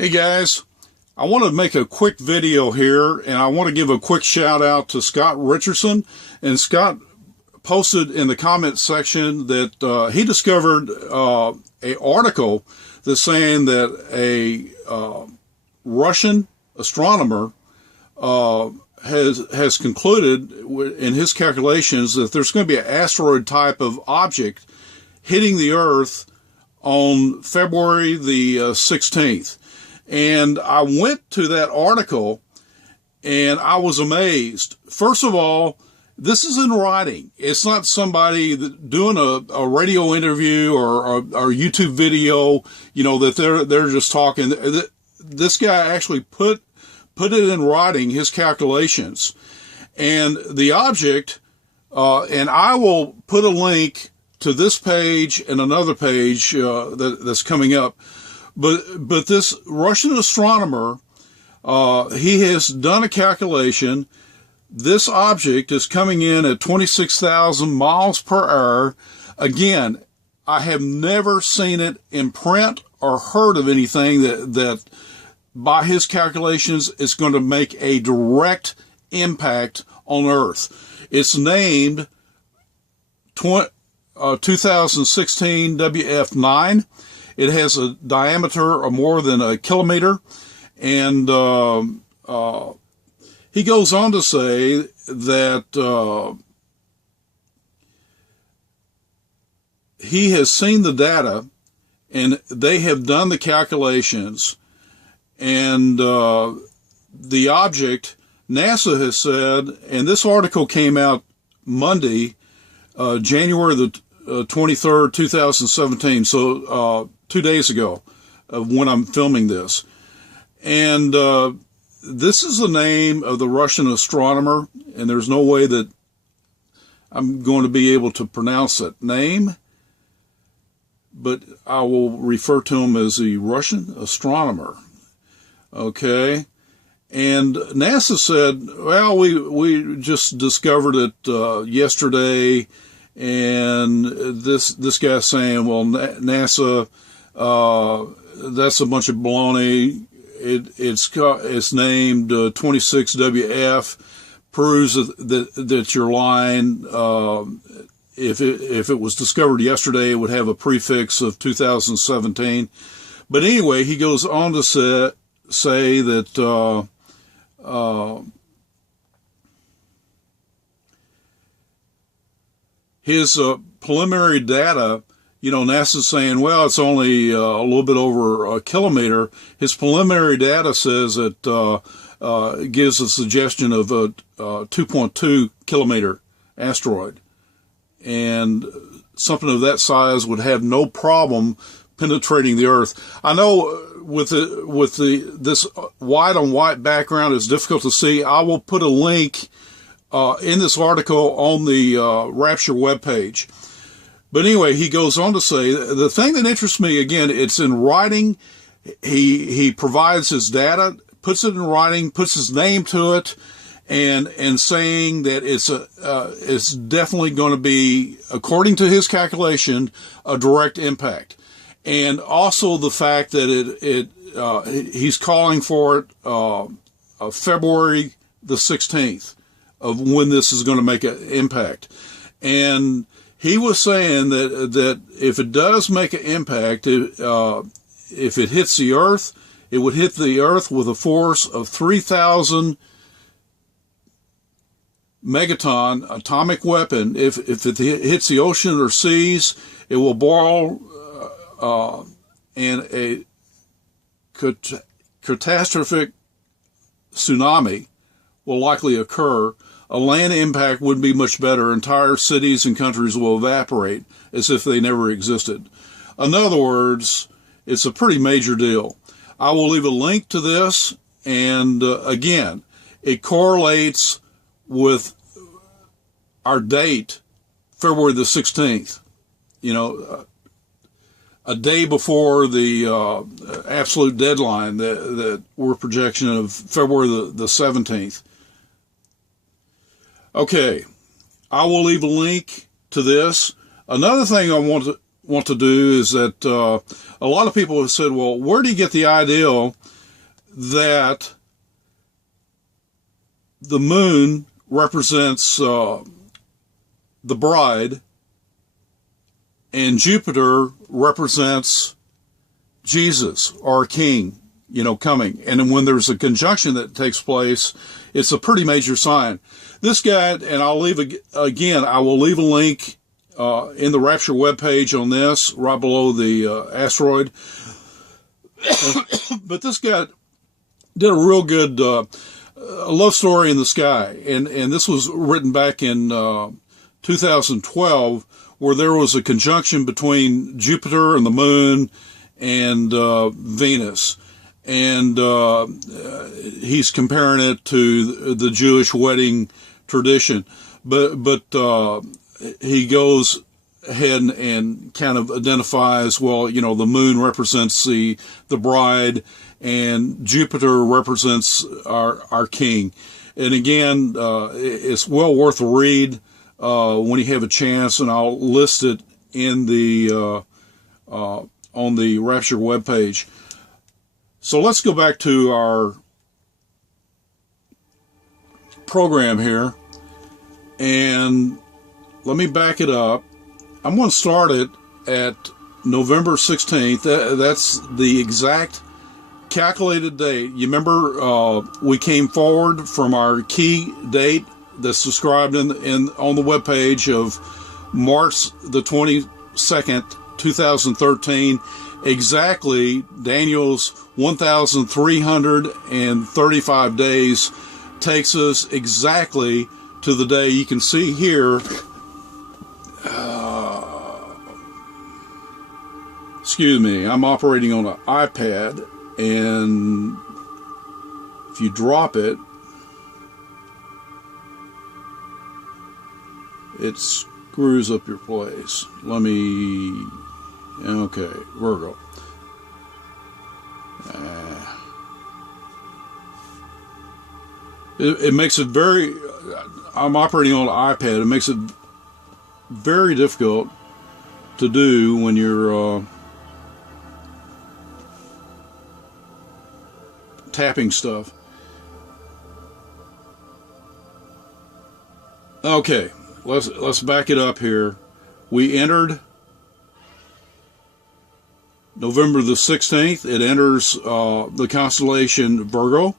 Hey guys, I want to make a quick video here, and I want to give a quick shout out to Scott Richardson. And Scott posted in the comments section that he discovered an article that's saying that a Russian astronomer has concluded in his calculations that there's going to be an asteroid type of object hitting the Earth on February the 16th. And I went to that article and I was amazed. First of all, this is in writing. It's not somebody doing a radio interview or a YouTube video, you know, that they're just talking. This guy actually put it in writing, his calculations. And the object, and I will put a link to this page and another page that's coming up. But this Russian astronomer, he has done a calculation. This object is coming in at 26,000 miles per hour. Again, I have never seen it in print or heard of anything that by his calculations is going to make a direct impact on Earth. It's named 2016 WF9. It has a diameter of more than a kilometer, and he goes on to say that he has seen the data, and they have done the calculations, and the object, NASA has said, and this article came out Monday, January the 23rd, 2017, so 2 days ago when I'm filming this. And this is the name of the Russian astronomer, and there's no way that I'm going to be able to pronounce that name, but I will refer to him as the Russian astronomer. Okay? And NASA said, well, we just discovered it yesterday, and this guy's saying, well, NASA, that's a bunch of baloney. It's named 26WF, proves that you're lying. If it was discovered yesterday, it would have a prefix of 2017. But anyway, he goes on to say that his preliminary data, you know, NASA's saying, well, it's only a little bit over a kilometer. His preliminary data says that it gives a suggestion of a 2.2 kilometer asteroid. And something of that size would have no problem penetrating the Earth. I know with this white on white background, it's difficult to see. I will put a link in this article on the RAPTURE webpage. But anyway, he goes on to say, the thing that interests me, again, it's in writing. He provides his data, puts it in writing, puts his name to it, and saying that it's definitely going to be, according to his calculation, a direct impact. And also the fact that he's calling for it February the 16th of when this is going to make an impact. And he was saying that if it does make an impact, if it hits the Earth, it would hit the Earth with a force of 3,000 megaton atomic weapon. If it hits the ocean or seas, it will boil, and a catastrophic tsunami will likely occur. A land impact would be much better. Entire cities and countries will evaporate as if they never existed. In other words, it's a pretty major deal. I will leave a link to this, and again, it correlates with our date, February the 16th. You know, a day before the absolute deadline that we're projection of February the 17th. Okay, I will leave a link to this. Another thing I want want to do is that a lot of people have said, well, where do you get the idea that the moon represents the bride and Jupiter represents Jesus, our King, coming? And when there's a conjunction that takes place, it's a pretty major sign. This guy, and I will leave a link in the Rapture webpage on this, right below the asteroid. But this guy did a real good a love story in the sky, and this was written back in 2012, where there was a conjunction between Jupiter and the moon and Venus, and he's comparing it to the Jewish wedding tradition, but he goes ahead and kind of identifies, well, the moon represents the bride, and Jupiter represents our King. And again, it's well worth a read when you have a chance, and I'll list it in the on the Rapture webpage. So let's go back to our program here, and let me back it up. I'm going to start it at November 16th. That's the exact calculated date. You remember we came forward from our key date that's described on the webpage of March the 22nd, 2013. Exactly, Daniel's 1,335 days takes us exactly to the day. You can see here, excuse me, I'm operating on an iPad, and if you drop it, it screws up your place. Okay, Virgo. It makes it very, I'm operating on an iPad, it makes it very difficult to do when you're tapping stuff. Okay, let's back it up here. We entered November the 16th. It enters the constellation Virgo,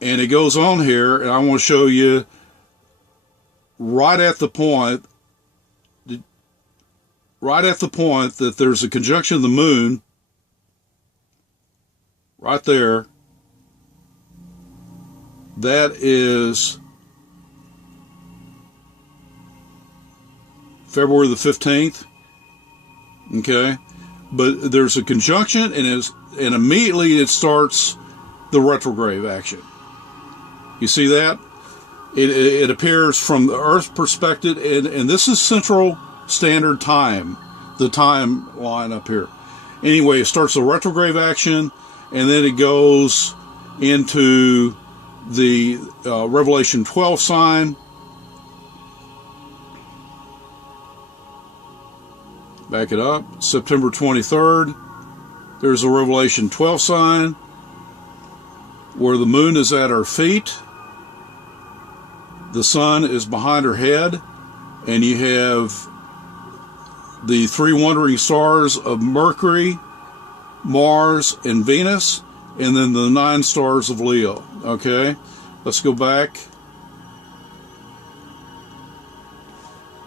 and it goes on here, and I want to show you right at the point that there's a conjunction of the moon right there. That is February the 15th. Okay, but there's a conjunction, and immediately it starts the retrograde action. You see that? It appears from the Earth perspective, and this is Central Standard Time, the timeline up here. Anyway, it starts the retrograde action, and then it goes into the Revelation 12 sign. Back it up. September 23rd, there's a Revelation 12 sign where the moon is at her feet, the sun is behind her head, and you have the three wandering stars of Mercury, Mars, and Venus, and then the 9 stars of Leo. Okay, let's go back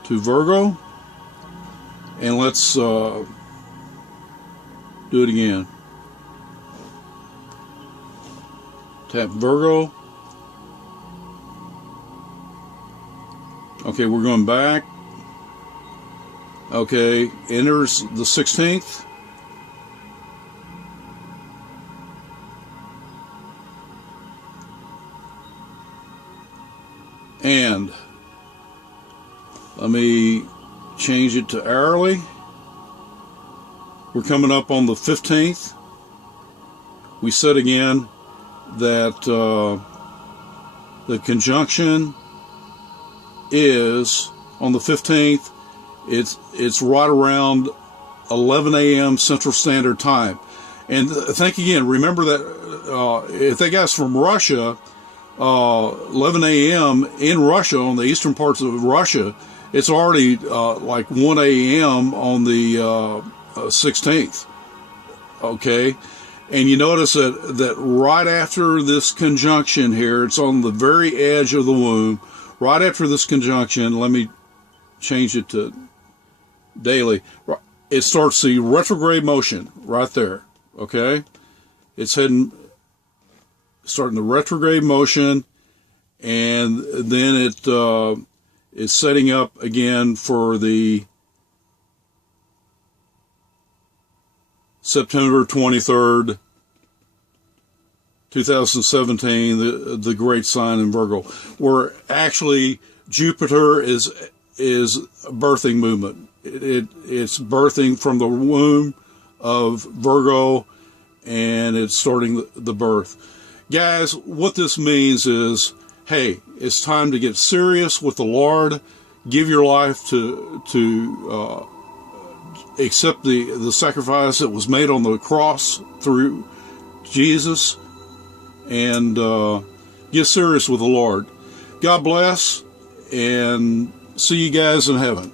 to Virgo, and let's do it again. Tap Virgo. Okay, we're going back. Okay, enters the 16th. And let me change it to hourly. We're coming up on the 15th. We said again that the conjunction is on the 15th. It's right around 11 a.m. Central Standard Time. And think again, remember that if they got us from Russia, 11 a.m. in Russia, on the eastern parts of Russia, it's already like 1 a.m. on the 16th. Okay? And you notice that right after this conjunction here, it's on the very edge of the womb. Right after this conjunction, let me change it to daily. It starts the retrograde motion right there. Okay? It's starting the retrograde motion, and then it is setting up again for the September 23rd, 2017, the great sign in Virgo, where actually Jupiter is a birthing movement. It's birthing from the womb of Virgo, and it's starting the birth. Guys, what this means is, hey, it's time to get serious with the Lord. Give your life to accept the sacrifice that was made on the cross through Jesus, and get serious with the Lord. God bless, and see you guys in heaven.